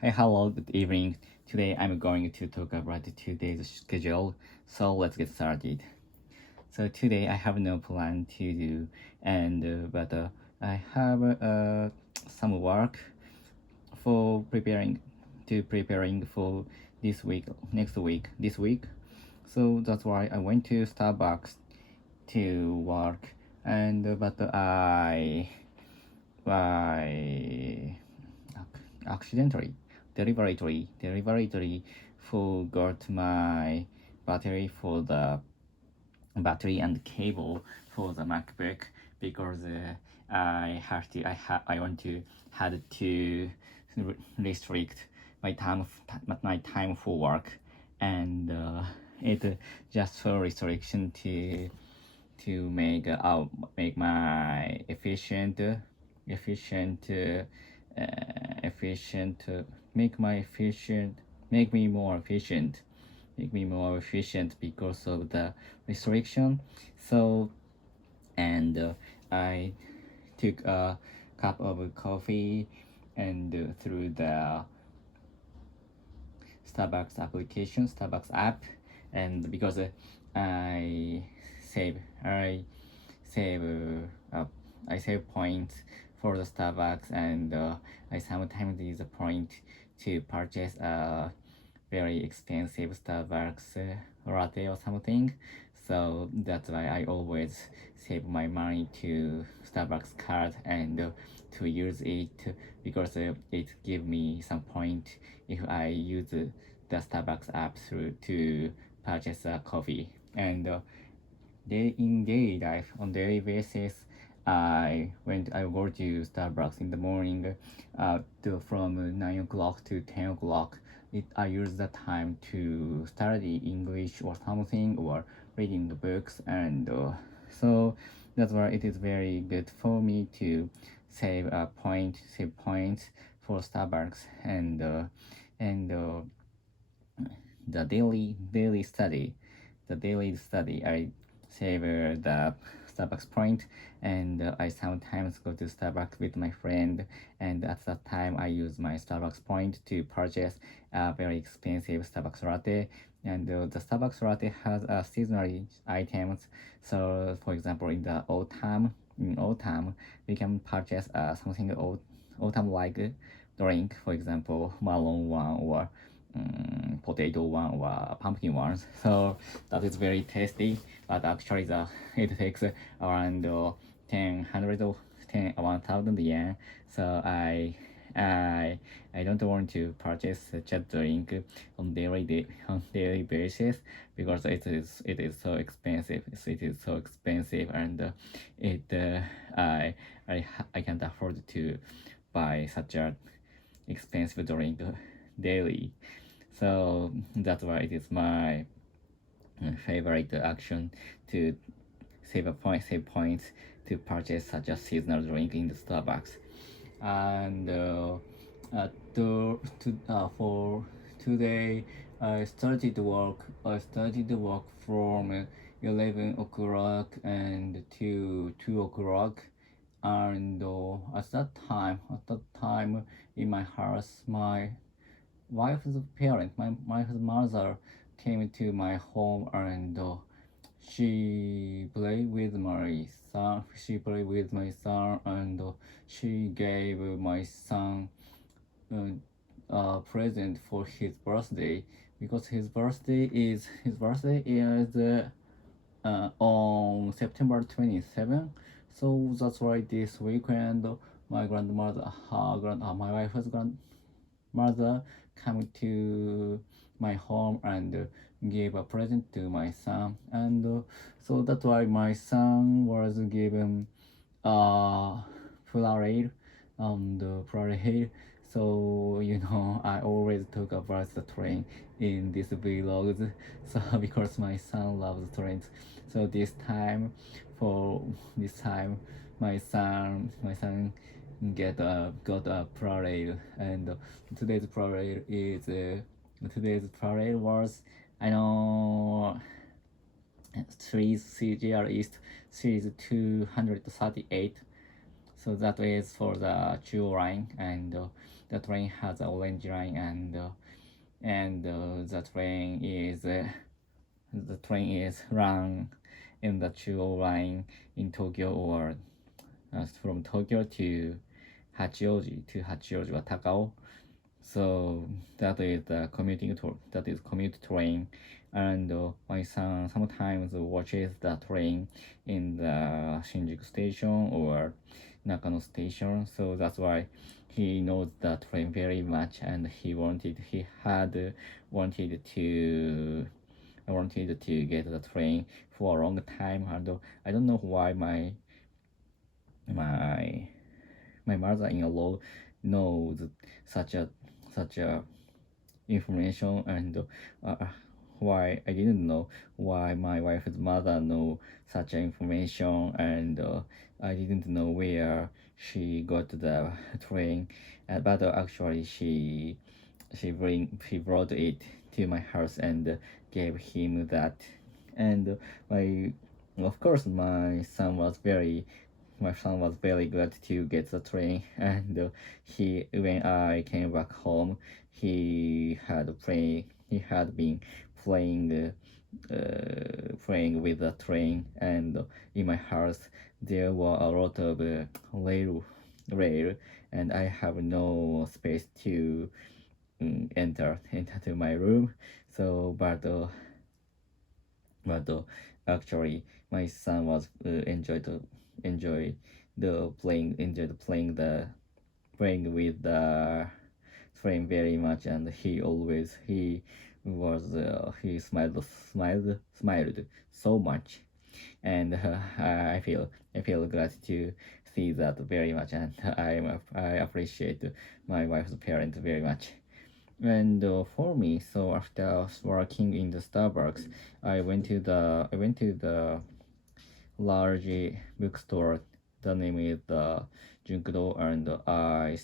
Hey, hello, good evening. Today I'm going to talk about today's schedule. So let's get started. So today I have no plan to do, and but I have some work for preparing for this week, next week, this week. So that's why I went to Starbucks to work, and I accidentally, deliberately forgot my battery for the battery and cable for the MacBook because I want to had to restrict my time for work, and it just for restriction to make my efficient efficient make my efficient make me more efficient because of the restriction. So and I took a cup of coffee and through the Starbucks app, and because I save I save I save points for the Starbucks, and I sometimes use a point to purchase a very expensive Starbucks latte or something. So that's why I always save my money to Starbucks card, and to use it because it give me some point if I use the Starbucks app through to purchase a coffee. And in daily life, on daily basis, I go to Starbucks in the morning, from 9 o'clock to 10 o'clock. I use that time to study English or something, or reading the books, and so that's why it is very good for me to save points for Starbucks, and the daily study, I save the Starbucks point, and I sometimes go to Starbucks with my friend, and at that time I use my Starbucks point to purchase a very expensive Starbucks latte. And the Starbucks latte has seasonal items. So for example, in autumn we can purchase something autumn like drink, for example melon one, or potato one, or pumpkin ones. So that is very tasty, but actually it takes around 10 hundred or 1,000 yen. So I I don't want to purchase such a drink on daily basis, because it is so expensive. It is so expensive, and it I can't afford to buy such a expensive drink daily. So that's why it is my favorite action to save points to purchase such a seasonal drink in the Starbucks. And for today, I started work from 11 o'clock and to 2 o'clock. And at that time in my house, my wife's my mother came to my home, and she played with my son. And she gave my son a present for his birthday, because his birthday is on September 27th. So that's why this weekend my wife's grandmother came to my home and gave a present to my son, and so that's why my son was given PLARAIL, the PLARAIL. So I always talk about the train in these vlogs. So because my son loves trains, so for this time, my son got a PLARAIL, and today's PLARAIL was, I know, series CGR East series 238. So that is for the Chuo line, and the train has an orange line, and the train is run in the Chuo line in Tokyo, or from Tokyo to Hachioji or Takao. So that is the commute train, and my son sometimes watches the train in the Shinjuku station or Nakano station. So that's why he knows the train very much, and he had wanted to get the train for a long time, and I don't know why my my mother-in-law knows such a such a information, and why I didn't know why my wife's mother know such information, and I didn't know where she got the train, but actually she brought it to my house and gave him that, and my of course my son was very glad to get the train, and he when I came back home, he had been playing playing with the train, and in my house there were a lot of rail, and I have no space to enter to my room. So but actually my son was enjoy enjoyed playing with the frame very much, and he smiled so much, and I feel glad to see that very much, and I appreciate my wife's parents very much. And for me, so after working in the Starbucks, I went to the large bookstore. The name is the Junkdo, and I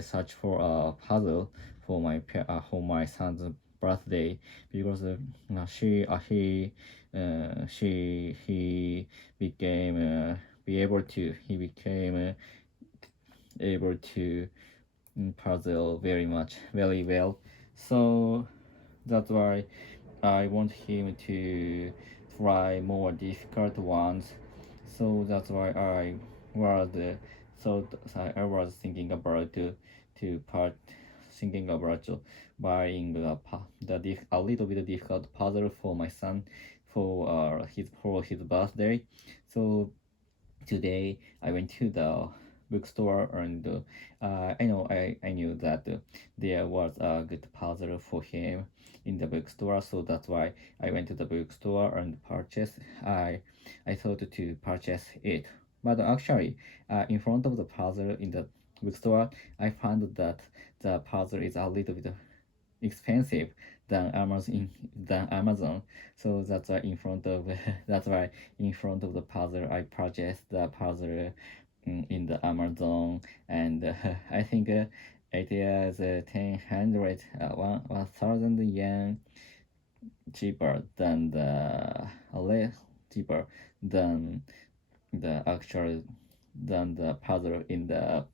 search for a puzzle for my son's birthday, because he became be able to he became able to puzzle very well. So that's why I want him to try more difficult ones. So that's why was I was thinking about to part thinking about buying a little bit difficult puzzle for my son for his birthday. So today I went to the bookstore, and I knew that there was a good puzzle for him in the bookstore, so that's why I went to the bookstore and purchased. I thought to purchase it, but actually, in front of the puzzle in the bookstore, I found that the puzzle is a little bit expensive than Amazon. So that's why in front of that's why in front of the puzzle I purchased the puzzle in the Amazon, and I think it is 1000 1,000 yen cheaper than less cheaper than the actual than the puzzle in the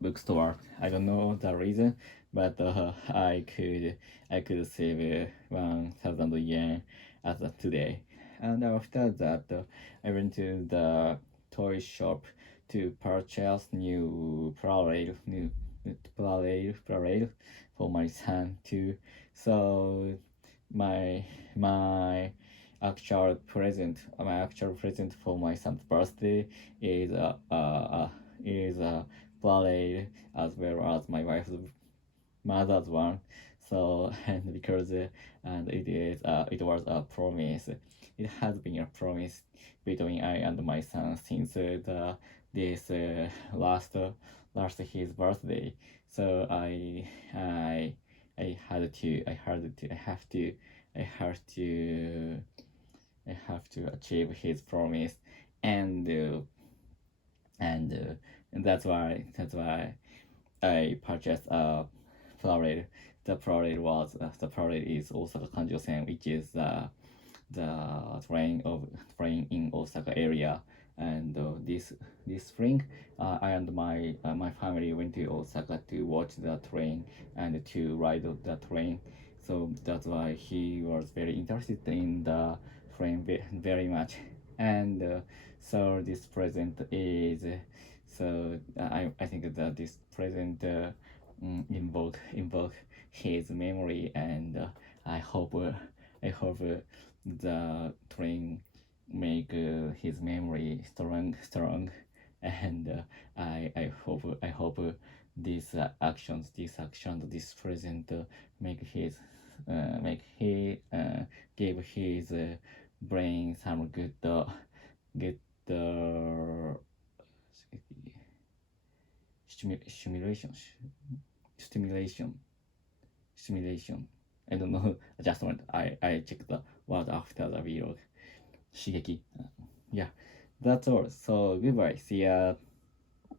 bookstore. I don't know the reason, but I could save 1,000 yen as of today. And after that, I went to the toy shop to purchase new PLARAIL for my son too. So my my my actual present for my son's birthday is a PLARAIL, as well as my wife's mother's one. So and because and it was a promise. It has been a promise between I and my son since this last his birthday. So I have to I have to achieve his promise, and and that's why I purchased a PLARAIL. The PLARAIL is Osaka Kanjo-sen, which is the train in Osaka area, And this spring, I and my family went to Osaka to watch the train and to ride the train. So that's why he was very interested in the train very much. And so this present is I think that this present invoke his memory, and I hope the train make his memory strong, and I hope these actions this present make he give his brain some good stimulation stimulation stimulation. I don't know. Just a moment. I checked the word after the vlog. 刺激. Yeah, that's all. So goodbye. See ya.